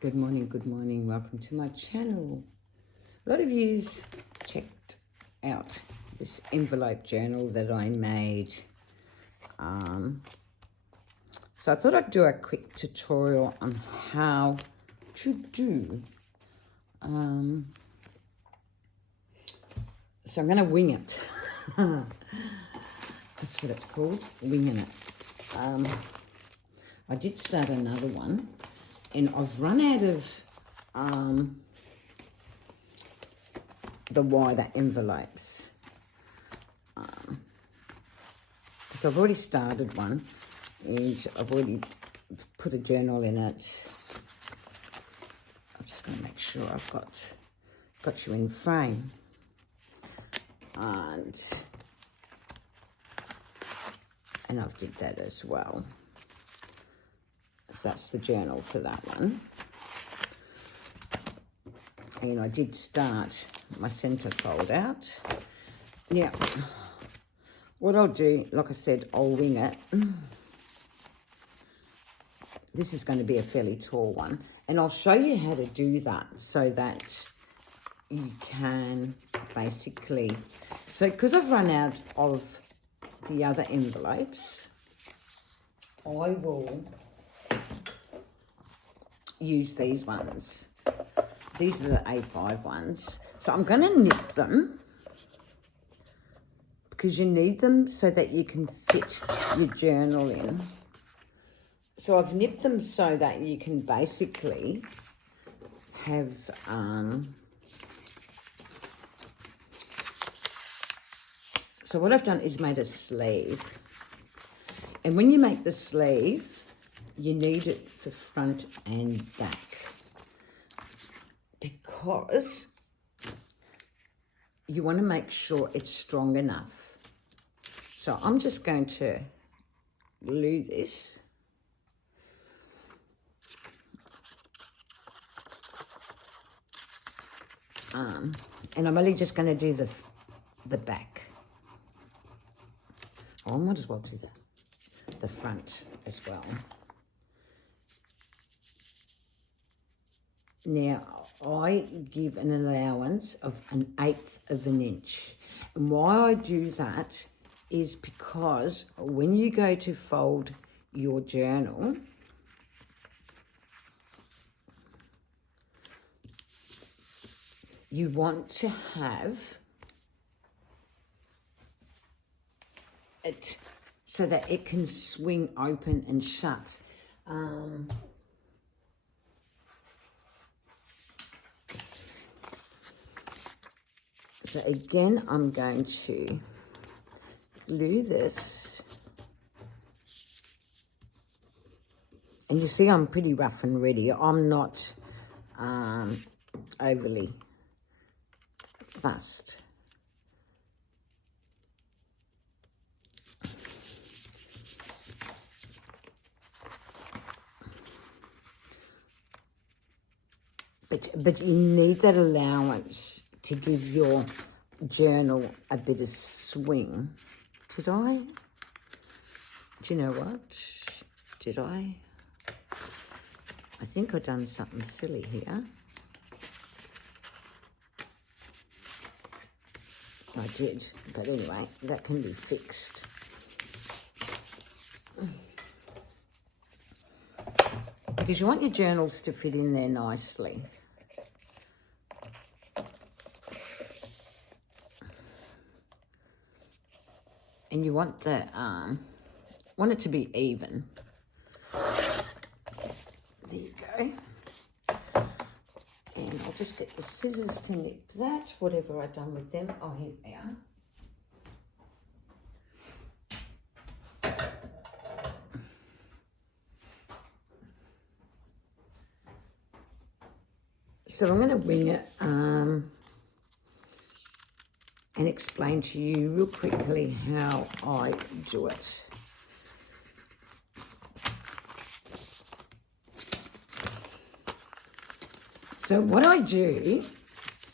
Good morning. Welcome to my channel. A lot of yous checked out this envelope journal that I made. So I thought I'd do a quick tutorial on how to do. So I'm going to wing it. That's what it's called, winging it. I did start another one. And I've run out of the wider envelopes. So I've already started one, and I've already put a journal in it. I'm just going to make sure I've got you in frame. And I've did that as well. So that's the journal for that one. And I did start my centre fold out. Now, what I'll do, like I said, I'll wing it. This is going to be a fairly tall one. And I'll show you how to do that so that you can basically... So, because I've run out of the other envelopes, I will use these ones. These are the A5 ones. So I'm going to nip them because you need them so that you can fit your journal in. So I've nipped them so that you can basically have so what I've done is made a sleeve. And when you make the sleeve, you need it for front and back because you want to make sure it's strong enough. So I'm just going to glue this. And I'm only just going to do the back. Oh, I might as well do the front as well. Now, I give an allowance of 1/8 of an inch. And why I do that is because when you go to fold your journal, you want to have it so that it can swing open and shut. So again, I'm going to glue this. And you see I'm pretty rough and ready. I'm not overly fussed. But you need that allowance to give your journal a bit of swing. Did I? Do you know what? Did I? I think I've done something silly here. I did, but anyway, that can be fixed. Because you want your journals to fit in there nicely. And you want the want it to be even. There you go. And I'll just get the scissors to nip that. Whatever I've done with them. Oh, here they are. So I'm going to wing it and explain to you real quickly how I do it. So what I do,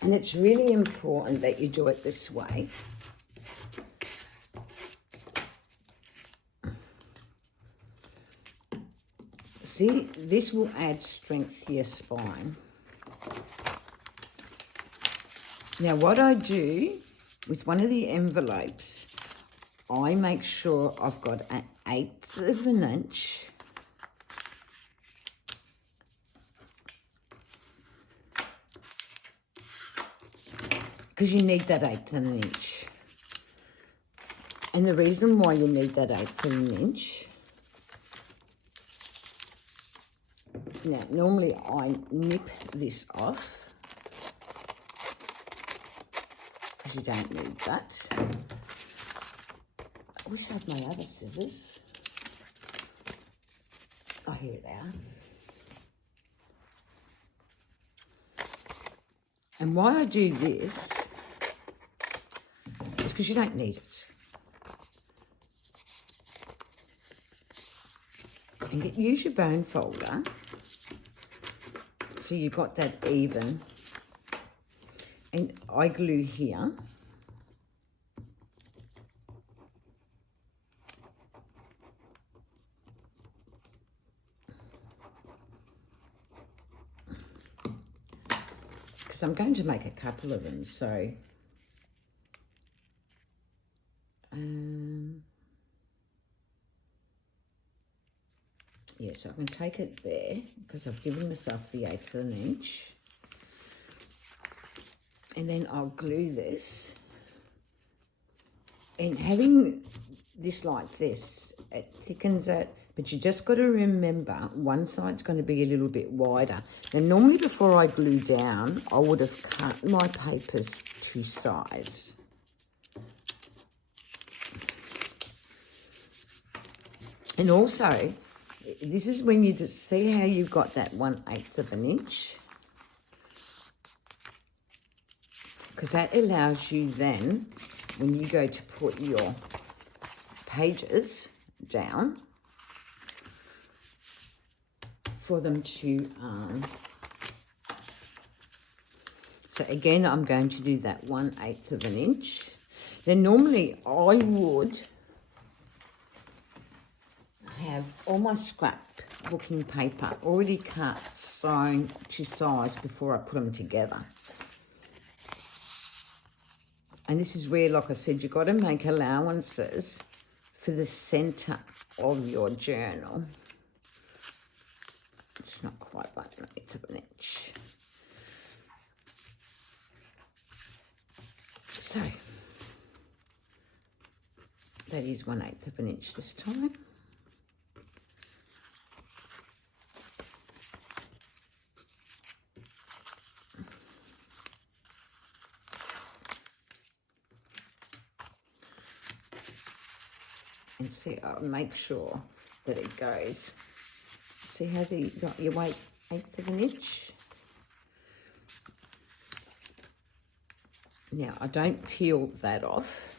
and it's really important that you do it this way, See, this will add strength to your spine. Now, what I do with one of the envelopes, I make sure I've got an 1/8 of an inch because you need that 1/8 of an inch. And the reason why you need that 1/8 of an inch, now normally I nip this off because you don't need that. I wish I had my other scissors. Oh, here they are. And why I do this is because you don't need it. And use your bone folder so you've got that even. And I glue here. Because I'm going to make a couple of them, so yeah, so I'm going to take it there because I've given myself the 1/8 of an inch. And then I'll glue this. And having this like this, it thickens it. But you just got to remember, one side's going to be a little bit wider. Now, normally before I glue down, I would have cut my papers to size. And also, this is when you just see how you've got that 1/8 of an inch. Because that allows you then, when you go to put your pages down, for them to, so again, I'm going to do that 1/8 of an inch. Then normally I would have all my scrapbooking paper already cut, sewn to size before I put them together. And this is where, like I said, you've got to make allowances for the centre of your journal. It's not quite 1/8 of an inch. So, that is 1/8 of an inch this time. And see, I'll make sure that it goes. See how you got your 1/8 of an inch? Now, I don't peel that off.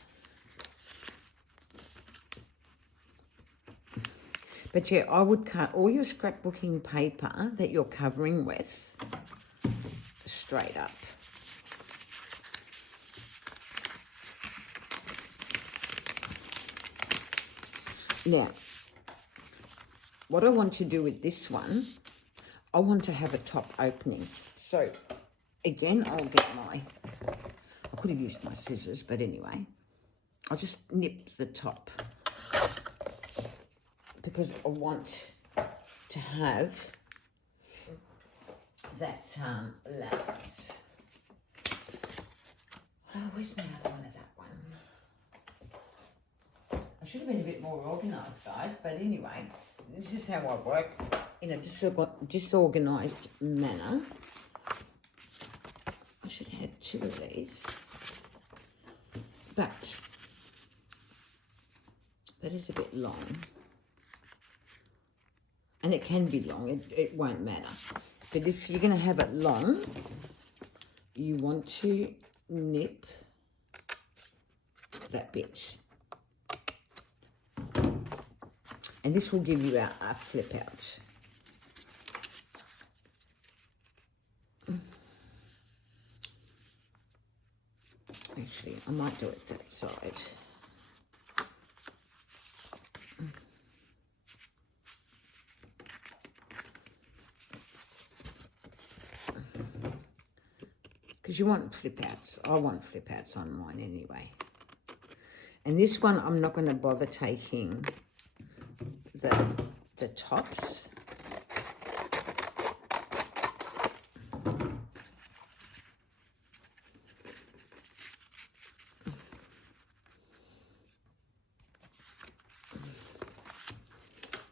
But yeah, I would cut all your scrapbooking paper that you're covering with straight up. Now, what I want to do with this one, I want to have a top opening. So, again, I'll get I could have used my scissors, but anyway, I'll just nip the top because I want to have that allowance. Oh, where's my other one of that one? I should have been a bit more organised, guys, but anyway, this is how I work in a disorganised manner. I should have had 2 of these, but that is a bit long, and it can be long, it won't matter. But if you're going to have it long, you want to nip that bit. And this will give you a flip out. Actually, I might do it that side. because you want flip outs. I want flip outs on mine anyway. And this one, I'm not going to bother taking the tops.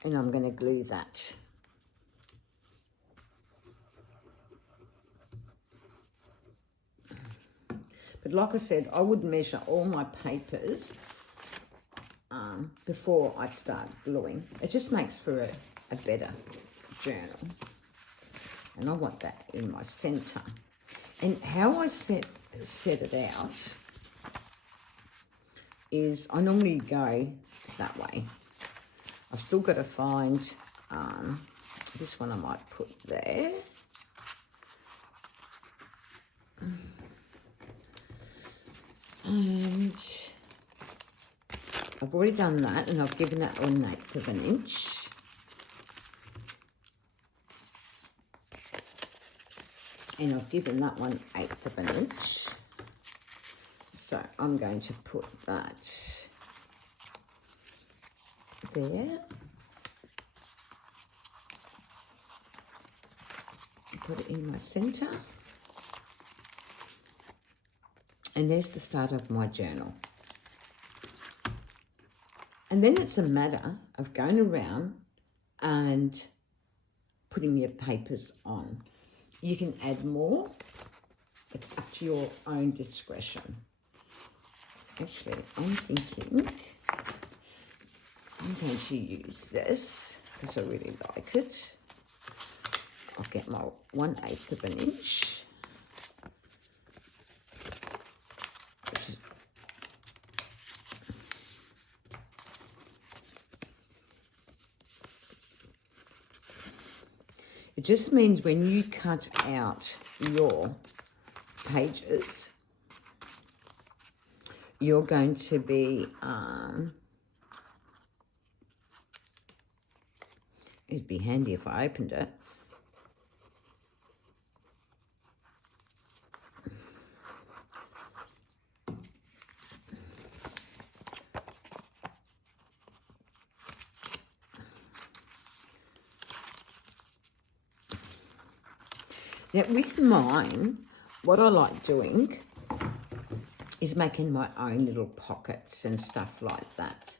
And I'm going to glue that. But like I said, I would measure all my papers before I start gluing. It just makes for a better journal. And I want that in my centre. And how I set it out is I normally go that way. I've still got to find this one I might put there. And I've already done that, and I've given it 1/8 of an inch. And I've given that 1/8 of an inch. So I'm going to put that there. Put it in my centre. And there's the start of my journal. And then it's a matter of going around and putting your papers on. You can add more. It's up to your own discretion. Actually, I'm thinking I'm going to use this because I really like it. I'll get my 1/8 of an inch. It just means when you cut out your pages, you're going to be, it'd be handy if I opened it. Now, with mine, what I like doing is making my own little pockets and stuff like that.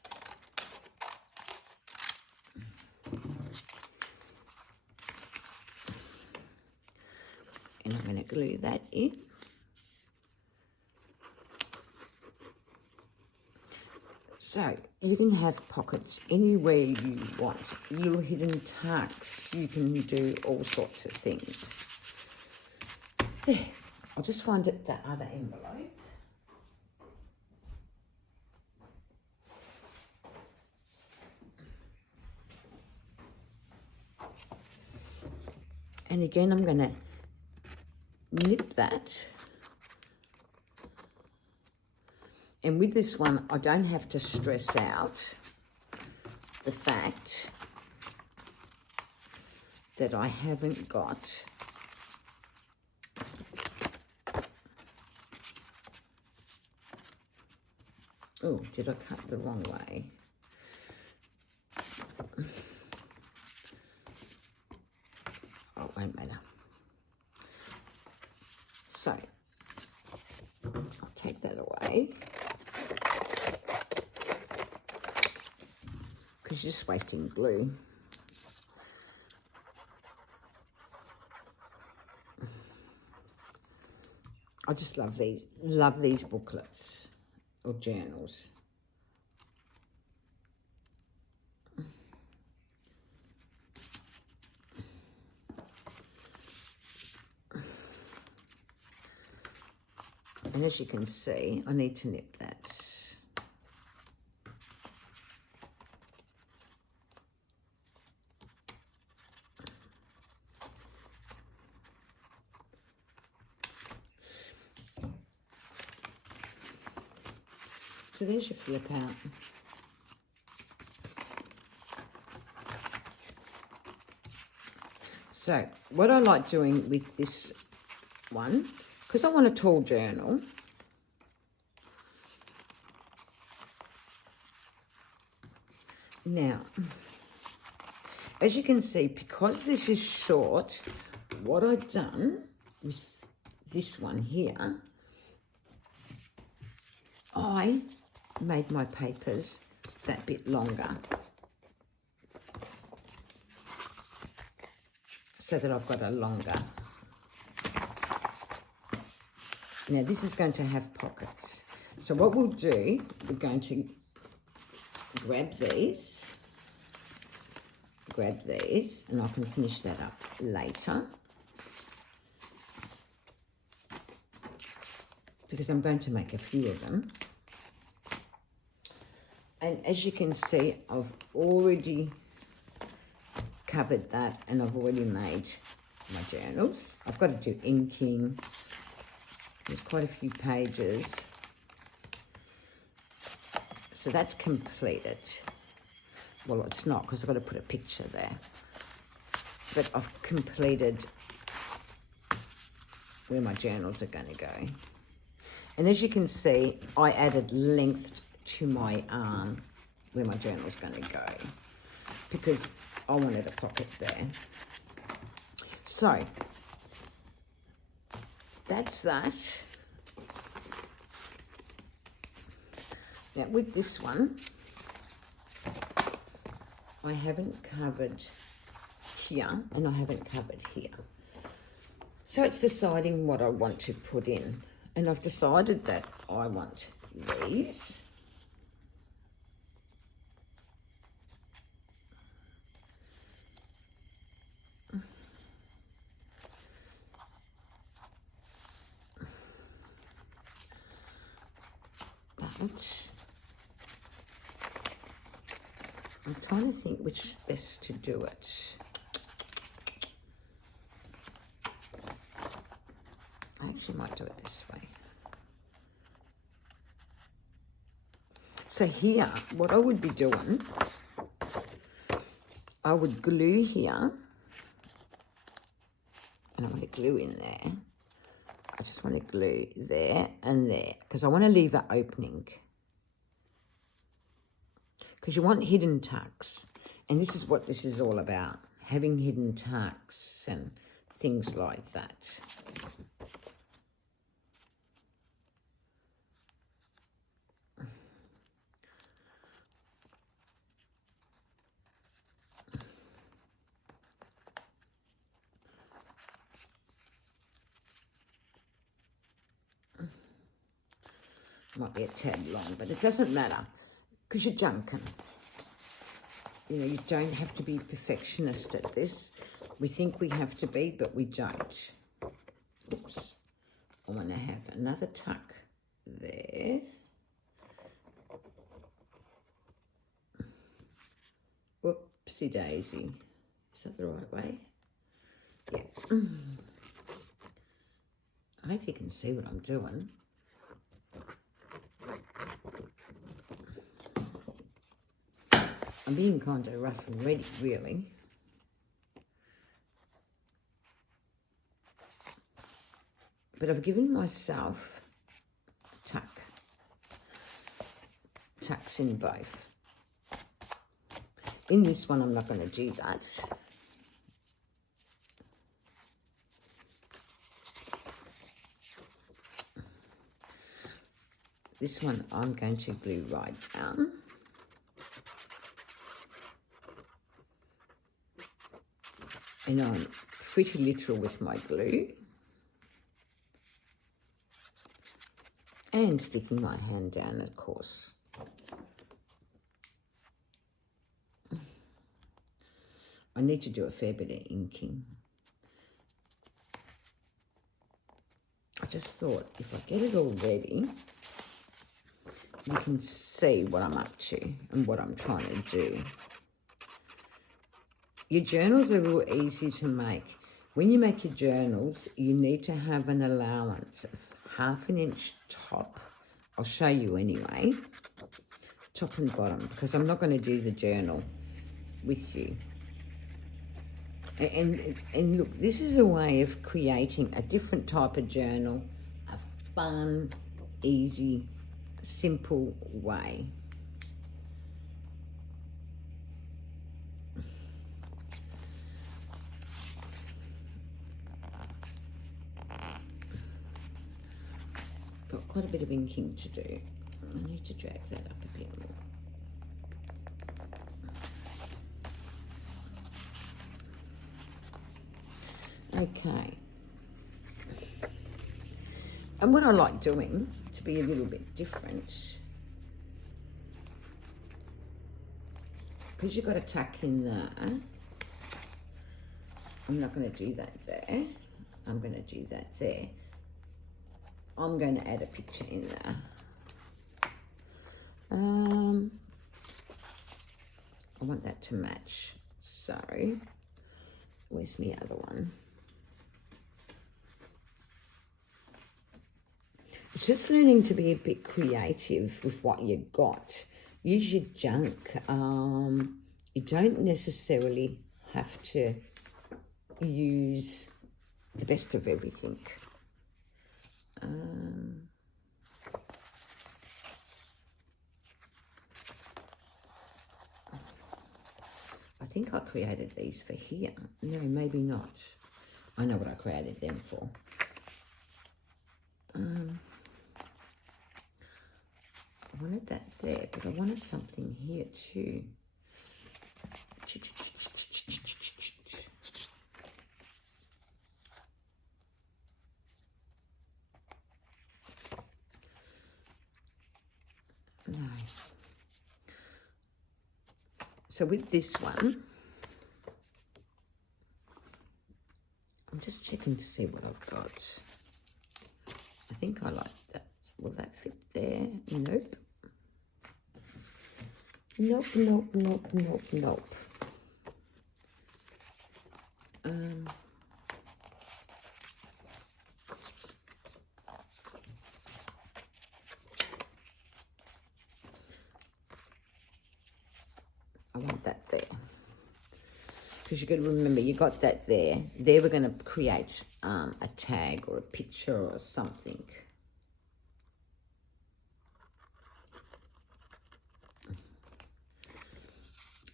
And I'm going to glue that in. So you can have pockets anywhere you want. Little hidden tucks, you can do all sorts of things. There, I'll just find it the other envelope. And again, I'm going to nip that. And with this one, I don't have to stress out the fact that I haven't got oh, did I cut the wrong way? Oh, it won't matter. So, I'll take that away. Because you're just wasting glue. I just love these booklets or journals. And as you can see, I need to nip that. So there's your flip out. So what I like doing with this one, because I want a tall journal. Now, as you can see, because this is short, what I've done with this one here, I made my papers that bit longer so that I've got a longer. Now this is going to have pockets. So what we'll do, we're going to grab these, and I can finish that up later. Because I'm going to make a few of them. And as you can see, I've already covered that and I've already made my journals. I've got to do inking. There's quite a few pages. So that's completed. Well, it's not because I've got to put a picture there. But I've completed where my journals are going to go. And as you can see, I added length to my arm where my journal is going to go because I wanted a pocket there. So that's that. Now with this one, I haven't covered here and I haven't covered here. So it's deciding what I want to put in. And I've decided that I want these. But I'm trying to think which is best to do it. I actually might do it this way. So here, what I would be doing, I would glue here, and I want to glue in there. I just want to glue there and there, because I want to leave an opening. Because you want hidden tucks, and this is what this is all about, having hidden tucks and things like that. Might be a tad long, but it doesn't matter because you're junking. You know, you don't have to be perfectionist at this. We think we have to be, but we don't. Oops. I want to have another tuck there. Whoopsie daisy. Is that the right way? Yeah. I hope you can see what I'm doing. I'm being kind of rough and ready, really. But I've given myself a tuck. Tucks in both. In this one, I'm not going to do that. This one, I'm going to glue right down. And I'm pretty literal with my glue. And sticking my hand down, of course. I need to do a fair bit of inking. I just thought if I get it all ready, you can see what I'm up to and what I'm trying to do. Your journals are real easy to make. When you make your journals, you need to have an allowance of 1/2 inch top. I'll show you anyway, top and bottom, because I'm not going to do the journal with you. And look, this is a way of creating a different type of journal fun, easy, simple way. Got quite a bit of inking to do. I need to drag that up a bit more. Okay. And what I like doing, to be a little bit different, because you've got a tuck in there, I'm not going to do that there. I'm going to do that there. I'm going to add a picture in there. I want that to match. So, where's my other one? It's just learning to be a bit creative with what you got. Use your junk. You don't necessarily have to use the best of everything. I think I created these for here. No, maybe not. I know what I created them for. I wanted that there, but I wanted something here too. No. So with this one, I'm just checking to see what I've got. I think I like that. Will that fit there? Nope. Nope, nope, nope, nope, nope. I want that there. Because you've got to remember, you got that there. There we're going to create a tag or a picture or something.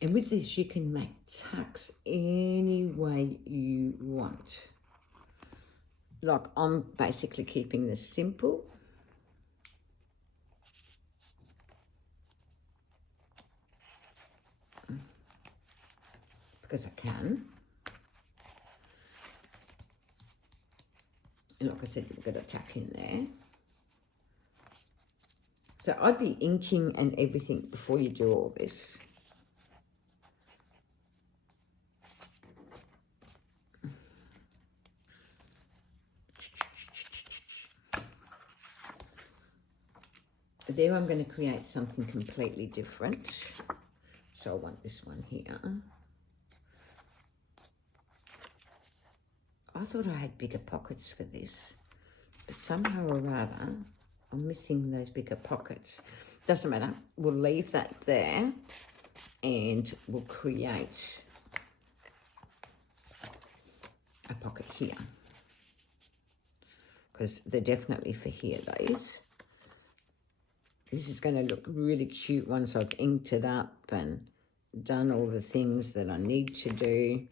And with this, you can make tucks any way you want. Like, I'm basically keeping this simple. Because I can. And like I said, you've got a tuck in there. So I'd be inking and everything before you do all this. There I'm going to create something completely different. So I want this one here. I thought I had bigger pockets for this, but somehow or other, I'm missing those bigger pockets. Doesn't matter. We'll leave that there and we'll create a pocket here. Because they're definitely for here, those. This is going to look really cute once I've inked it up and done all the things that I need to do.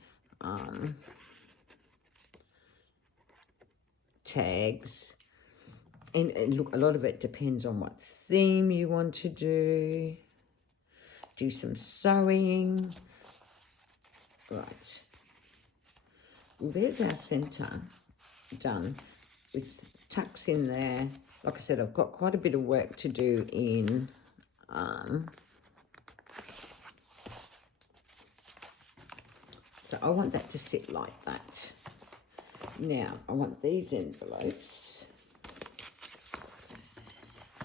Tags. And look, a lot of it depends on what theme you want to do. Do some sewing. Right. Well, there's our centre done with tucks in there. Like I said, I've got quite a bit of work to do in so I want that to sit like that. Now, I want these envelopes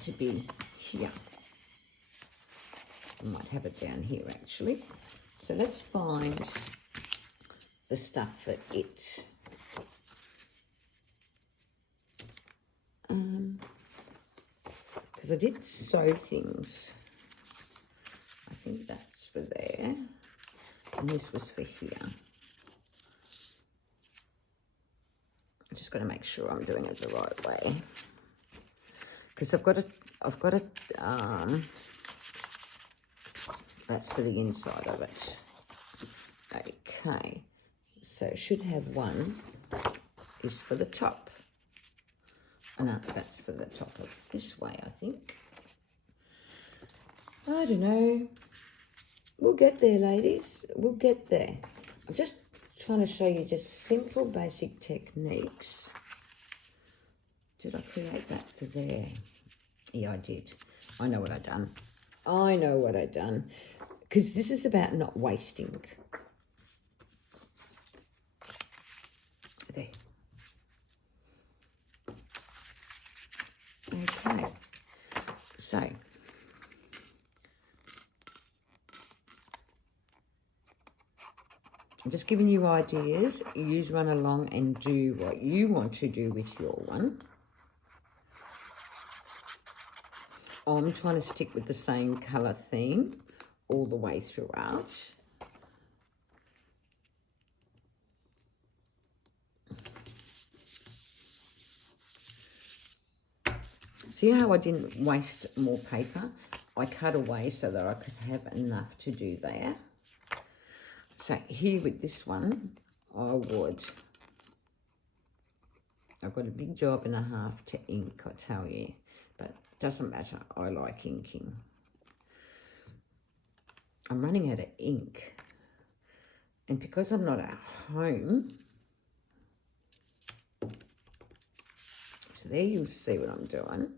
to be here. I might have it down here, actually. So let's find the stuff for it. Because I did sew things. I think that's for there. And this was for here. I just got to make sure I'm doing it the right way. because I've got a, that's for the inside of it. Okay, so should have one is for the top. And that's for the top of this way, I think. I don't know. We'll get there, ladies. We'll get there. I'm just trying to show you just simple, basic techniques. Did I create that for there? Yeah, I did. I know what I've done. I know what I've done. Because this is about not wasting. There. Okay. So, I'm just giving you ideas. You just run along and do what you want to do with your one. I'm trying to stick with the same colour theme all the way throughout. See how I didn't waste more paper? I cut away so that I could have enough to do that. So here with this one, I've got a big job and a half to ink, I tell you, but it doesn't matter, I like inking. I'm running out of ink, and because I'm not at home, so there you'll see what I'm doing.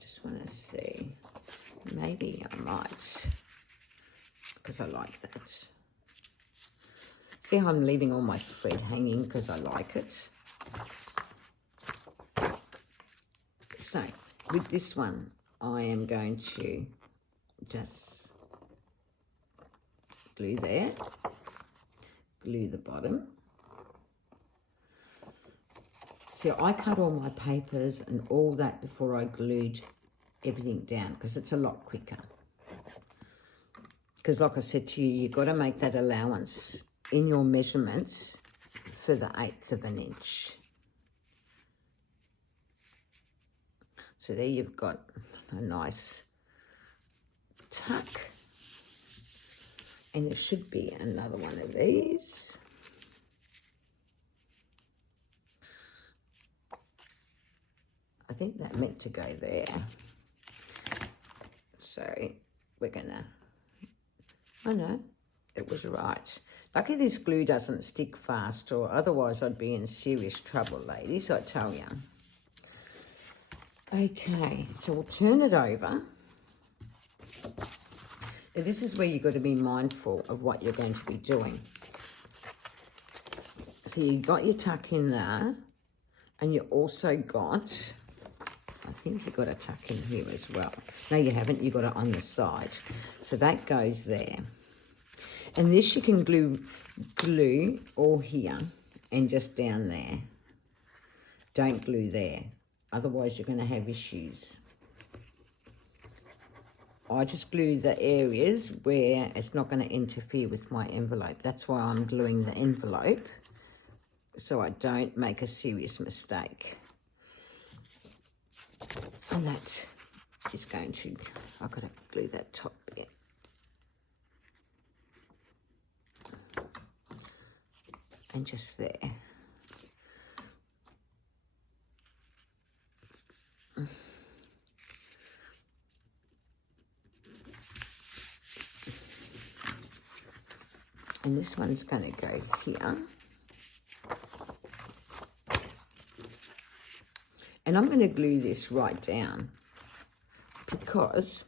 Just want to see, maybe I might, because I like that. See how I'm leaving all my thread hanging because I like it. So with this one, I am going to just glue there, glue the bottom. See, I cut all my papers and all that before I glued everything down because it's a lot quicker. Because like I said to you, you've got to make that allowance in your measurements for the 1/8 of an inch. So there you've got a nice tuck. And there should be another one of these. I think that meant to go there. So we're gonna, oh no, it was right. Lucky this glue doesn't stick fast, or otherwise I'd be in serious trouble, ladies, I tell you. Okay, so we'll turn it over. Now this is where you've got to be mindful of what you're going to be doing. So you've got your tuck in there, and you also got, I think you've got a tuck in here as well. No, you haven't, you've got it on the side. So that goes there. And this you can glue all here and just down there. Don't glue there, otherwise you're going to have issues. I just glue the areas where it's not going to interfere with my envelope. That's why I'm gluing the envelope, so I don't make a serious mistake. And that is going to, I've got to glue that top bit. And just there. And this one's going to go here. And I'm going to glue this right down because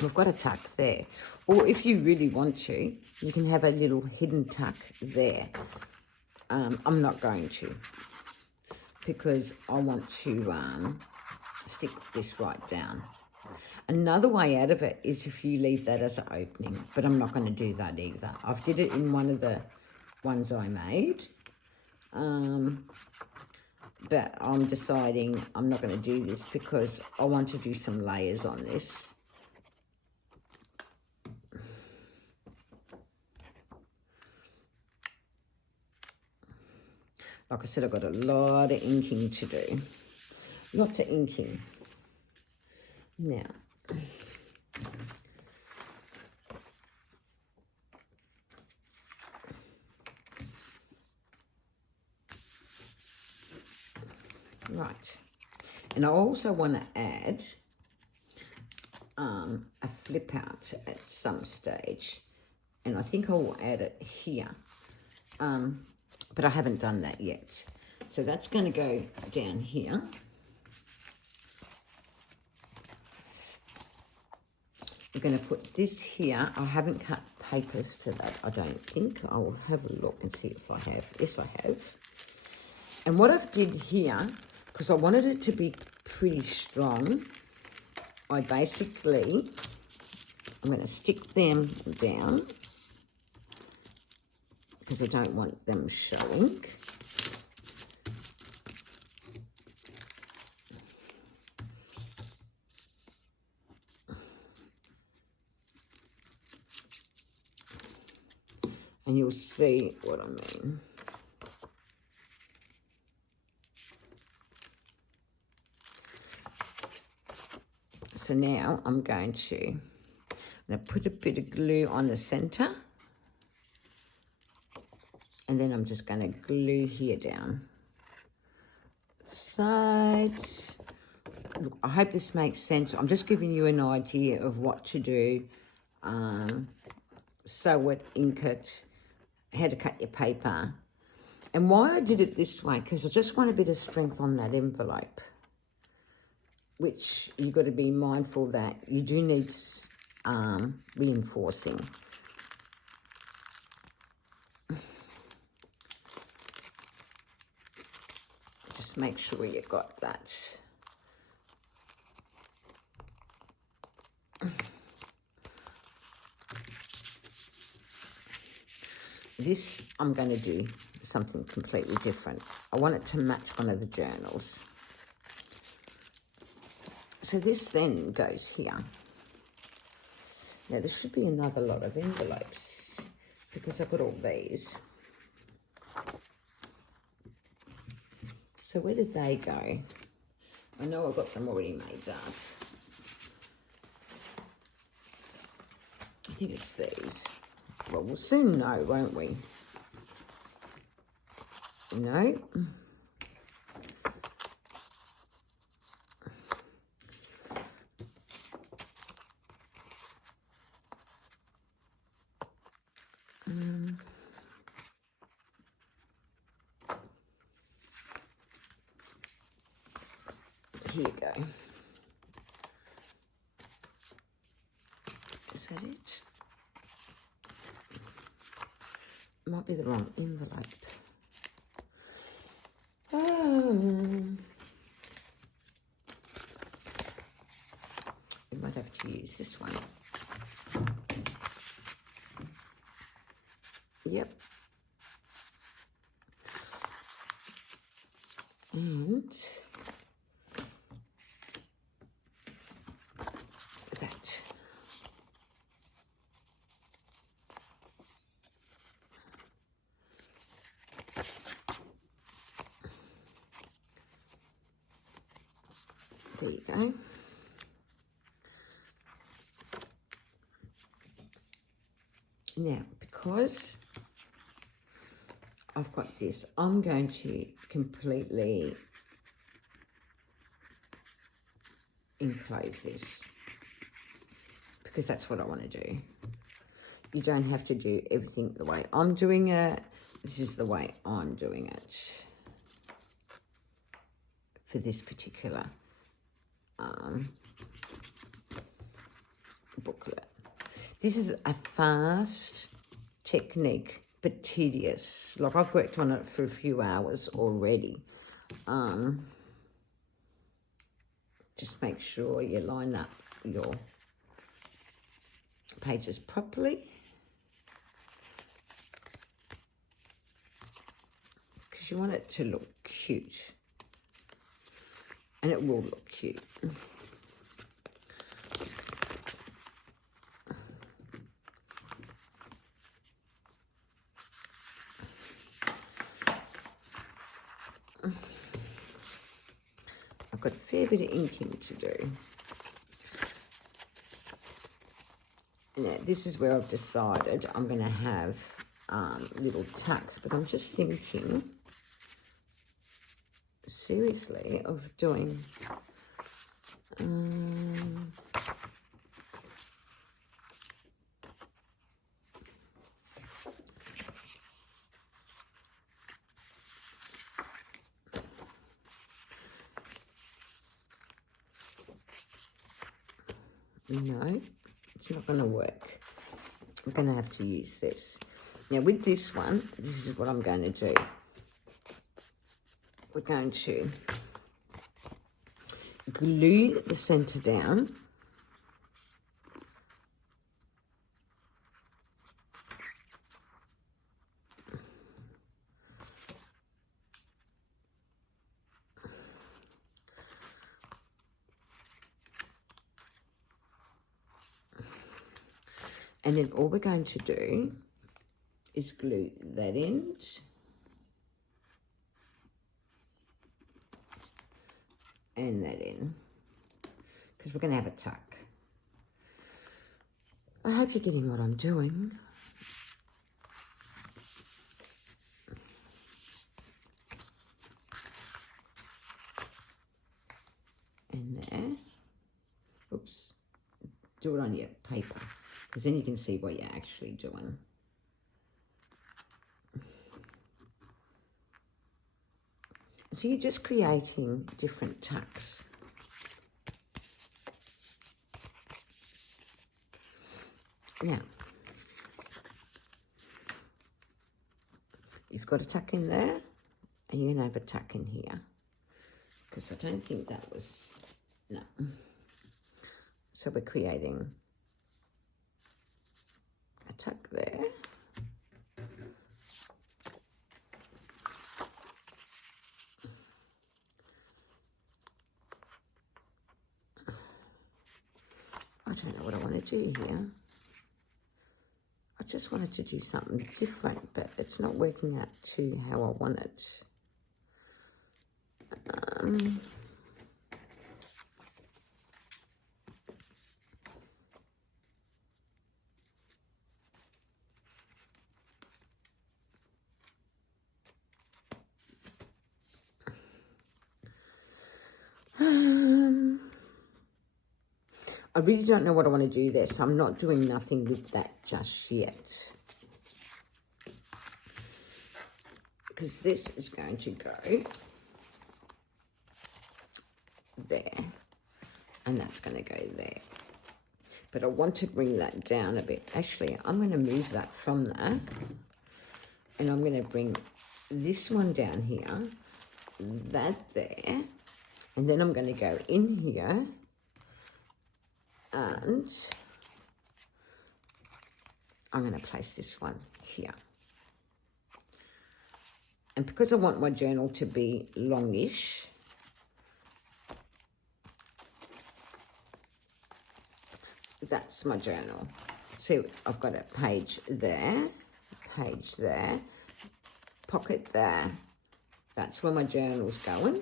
we've got a tuck there. Or if you really want to, you can have a little hidden tuck there. I'm not going to because I want to stick this right down. Another way out of it is if you leave that as an opening, but I'm not going to do that either. I've did it in one of the ones I made, but I'm deciding I'm not going to do this because I want to do some layers on this. Like I said, I've got a lot of inking to do. Lots of inking. Now, right. And I also want to add a flip out at some stage. And I think I will add it here. But I haven't done that yet. So that's going to go down here. I'm going to put this here. I haven't cut papers to that, I don't think. I will have a look and see if I have. Yes, I have. And what I've did here, because I wanted it to be pretty strong, I basically, I'm going to stick them down because I don't want them showing. And you'll see what I mean. So now I'm going to put a bit of glue on the center. And then I'm just going to glue here down. Sides. Look, I hope this makes sense. I'm just giving you an idea of what to do. Sew it, ink it, how to cut your paper. And why I did it this way, because I just want a bit of strength on that envelope, which you've got to be mindful that you do need reinforcing. Just make sure you've got that. This, I'm going to do something completely different. I want it to match one of the journals. So this then goes here. Now there should be another lot of envelopes because I've got all these. So where did they go? I know I've got them already made up. I think it's these. Well, we'll soon know, won't we? No. Here you go. Is that it? Might be the wrong envelope. We might have to use this one. Yep. And that. There you go. Now, because I've got this, I'm going to completely enclose this because that's what I want to do. You don't have to do everything the way I'm doing it. This is the way I'm doing it for this particular booklet. This is a fast technique, but tedious. Like, I've worked on it for a few hours already. Just make sure you line up your pages properly, because you want it to look cute, and it will look cute. got a fair bit of inking to do. Now, this is where I've decided I'm going to have little tucks, but I'm just thinking, seriously, of doing... no, it's not going to work. I'm going to have to use this. Now, with this one, this is what I'm going to do. We're going to glue the centre down. And then all we're going to do is glue that end and that in, because we're going to have a tuck. I hope you're getting what I'm doing. And there. Oops. Do it on your paper, because then you can see what you're actually doing. So you're just creating different tucks. Now, you've got a tuck in there, and you're going to have a tuck in here, because I don't think that was, no. So we're creating a tuck there. I don't know what I want to do here. I just wanted to do something different, but it's not working out to how I want it. I really don't know what I want to do there, so I'm not doing nothing with that just yet. Because this is going to go there, and that's going to go there. But I want to bring that down a bit. Actually, I'm going to move that from there, and I'm going to bring this one down here, that there, and then I'm going to go in here, and I'm going to place this one here. And because I want my journal to be longish, that's my journal. So I've got a page there, pocket there. That's where my journal's going.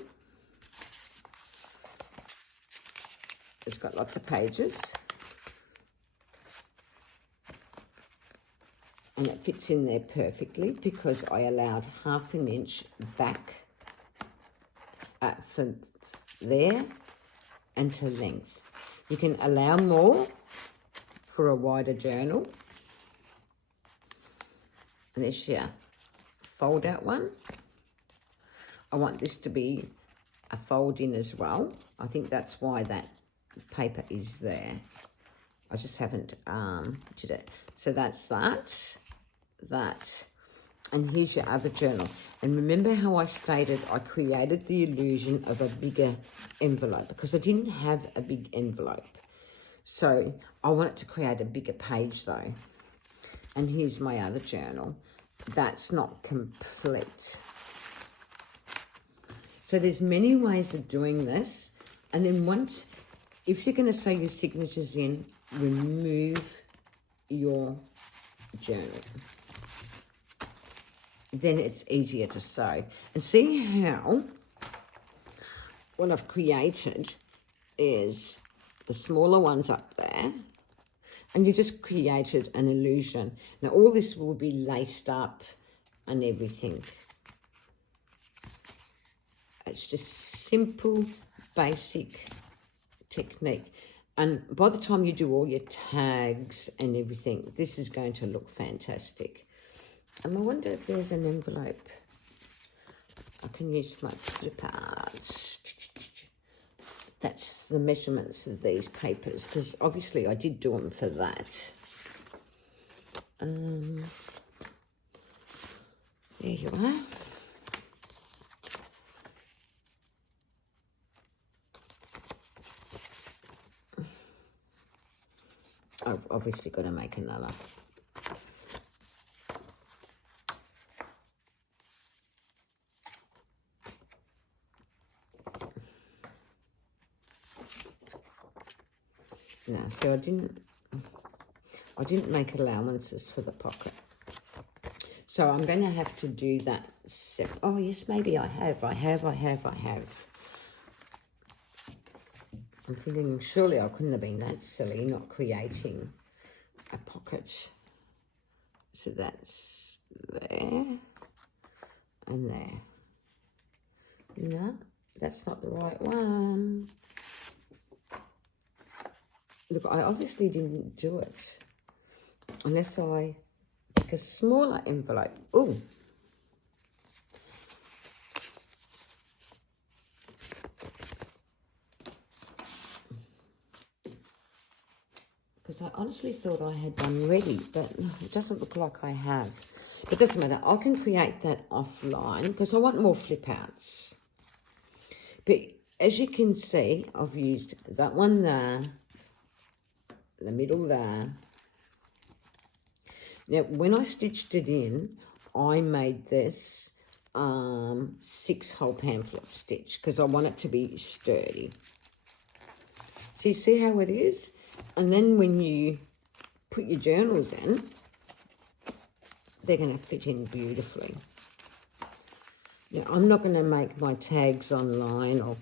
It's got lots of pages. And it fits in there perfectly because I allowed 1/2 inch back from there and to length. You can allow more for a wider journal. And there's your fold out one. I want this to be a fold in as well. I think that's why that paper is there. I just haven't did it. So that's that. And here's your other journal. And remember how I stated I created the illusion of a bigger envelope because I didn't have a big envelope. So I wanted to create a bigger page though. And here's my other journal. That's not complete. So there's many ways of doing this. And then once, if you're going to say your signatures in, remove your journal. Then it's easier to sew. And see how what I've created is the smaller ones up there, and you just created an illusion. Now all this will be laced up and everything. It's just simple, basic technique. And by the time you do all your tags and everything, this is going to look fantastic. And I wonder if there's an envelope. I can use my flip art. That's the measurements of these papers, because obviously I did do them for that. There you are. I've obviously got to make another. No, so I didn't make allowances for the pocket. So I'm going to have to do that separate. Oh, yes, maybe I have. I'm thinking, surely I couldn't have been that silly not creating a pocket. So that's there and there. No, that's not the right one. Look, I obviously didn't do it unless I pick a smaller envelope. Oh, because I honestly thought I had one ready, but it doesn't look like I have. But it doesn't matter. I can create that offline because I want more flip outs. But as you can see, I've used that one there, the middle there. Now, when I stitched it in, I made this 6-hole pamphlet stitch because I want it to be sturdy. So you see how it is? And then when you put your journals in, they're going to fit in beautifully. Now, I'm not going to make my tags online or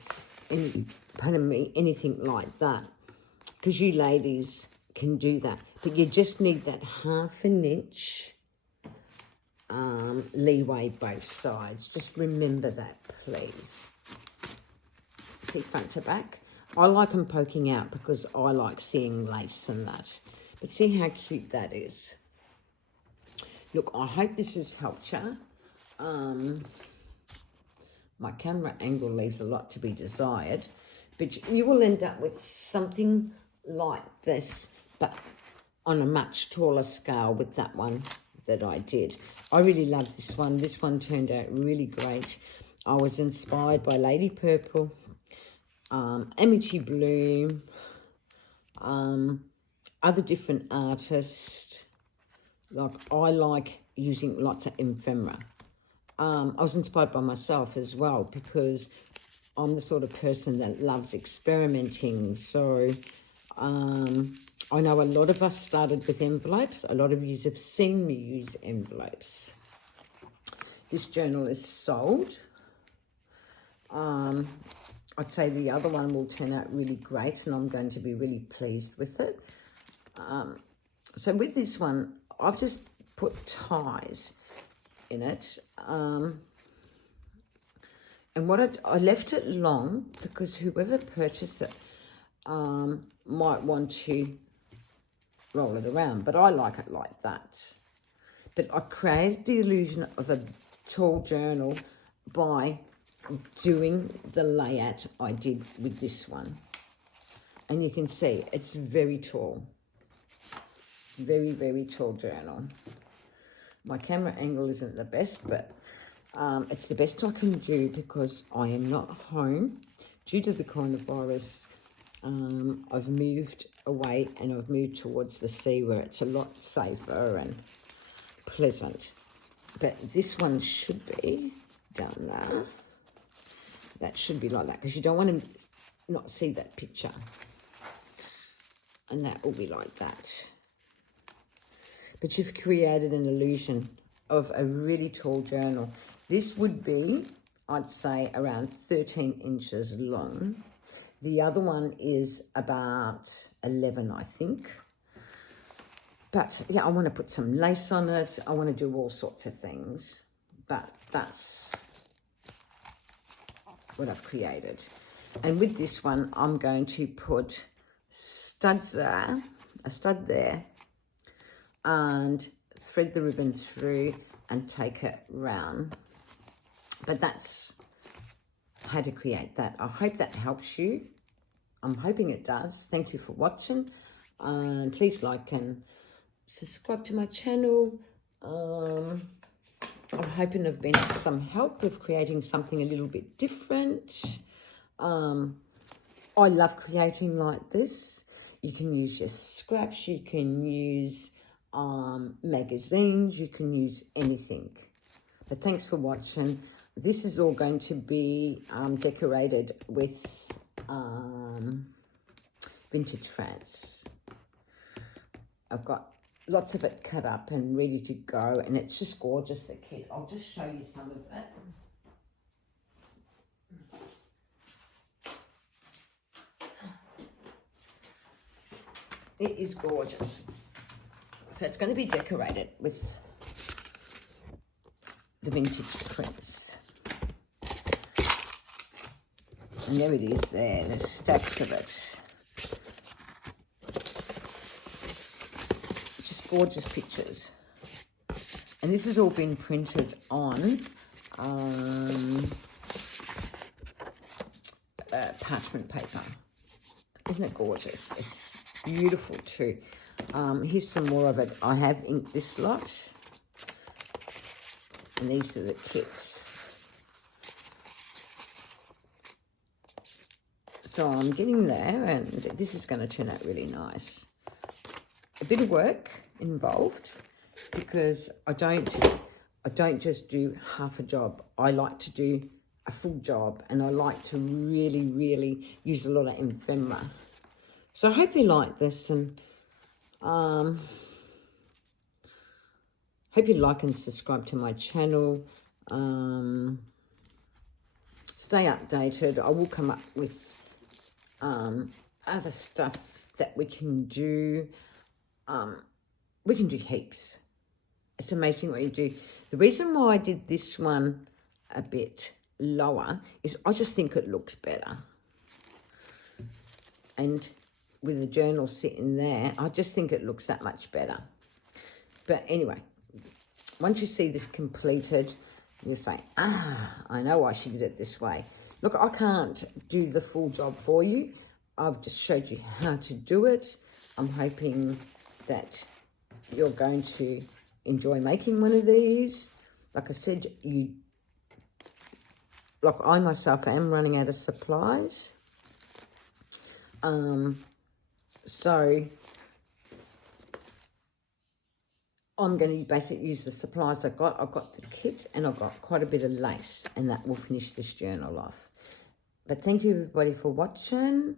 anything like that, because you ladies can do that. But you just need that 1/2 inch leeway both sides. Just remember that, please. See, front to back. I like them poking out because I like seeing lace and that. But see how cute that is. Look, I hope this has helped you. My camera angle leaves a lot to be desired, but you will end up with something like this, but on a much taller scale with that one that I did. I really love this one. This one turned out really great. I was inspired by Lady Purple, Amici Bloom, other different artists. Like, I like using lots of ephemera. I was inspired by myself as well because I'm the sort of person that loves experimenting. So I know a lot of us started with envelopes. A lot of you have seen me use envelopes. This journal is sold. I'd say the other one will turn out really great and I'm going to be really pleased with it. So with this one, I've just put ties in it. And what I left it long because whoever purchased it might want to roll it around, but I like it like that. But I created the illusion of a tall journal by doing the layout I did with this one. And you can see it's very tall. Very, very tall journal. My camera angle isn't the best, but it's the best I can do because I am not home. Due to the coronavirus, I've moved away and I've moved towards the sea where it's a lot safer and pleasant. But this one should be done there. That should be like that because you don't want to not see that picture. And that will be like that. But you've created an illusion of a really tall journal. This would be I'd say around 13 inches long. The other one is about 11, I think. But yeah, I want to put some lace on it. I want to do all sorts of things. But that's what I've created. And with this one, I'm going to put studs there, a stud there, and thread the ribbon through and take it round. But that's how to create that. I hope that helps you. I'm hoping it does. Thank you for watching. Please like and subscribe to my channel. I'm hoping I've been of some help with creating something a little bit different. I love creating like this. You can use your scraps, you can use magazines, you can use anything. But thanks for watching. This is all going to be decorated with Vintage France. I've got lots of it cut up and ready to go, and it's just gorgeous, the kit. I'll just show you some of it. It is gorgeous. So it's going to be decorated with the Vintage prints. And there it is there, there's stacks of it. Just gorgeous pictures. And this has all been printed on parchment paper. Isn't it gorgeous? It's beautiful too. Here's some more of it. I have inked this lot. And these are the kits. So I'm getting there, and this is going to turn out really nice. A bit of work involved because I don't just do half a job. I like to do a full job, and I like to really use a lot of ephemera. So I hope you like this, and hope you like and subscribe to my channel. Stay updated. I will come up with other stuff that we can do. We can do heaps. It's amazing what you do. The reason why I did this one a bit lower is I just think it looks better. And with the journal sitting there, I just think it looks that much better. But anyway, once you see this completed, you say, I know why she did it this way. Look, I can't do the full job for you. I've just showed you how to do it. I'm hoping that you're going to enjoy making one of these. Like I said, like I myself am running out of supplies. So I'm going to basically use the supplies I've got. I've got the kit, and I've got quite a bit of lace, and that will finish this journal off. But thank you everybody for watching,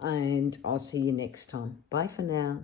and I'll see you next time. Bye for now.